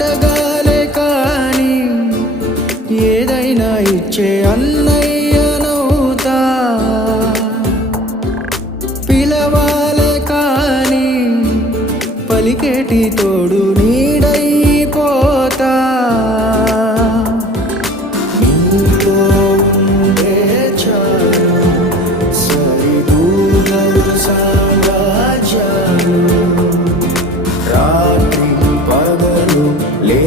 అడగాలే కాని ఏదైనా ఇచ్చే అన్నయ్యనవుతా. పిలవాలే కాని పలికేటి తోడు నీడైపోతా. నీతో ఉండే చాలు సరిదూగలు సామ్రాజ్యాలు. రాత్రి పగలు లే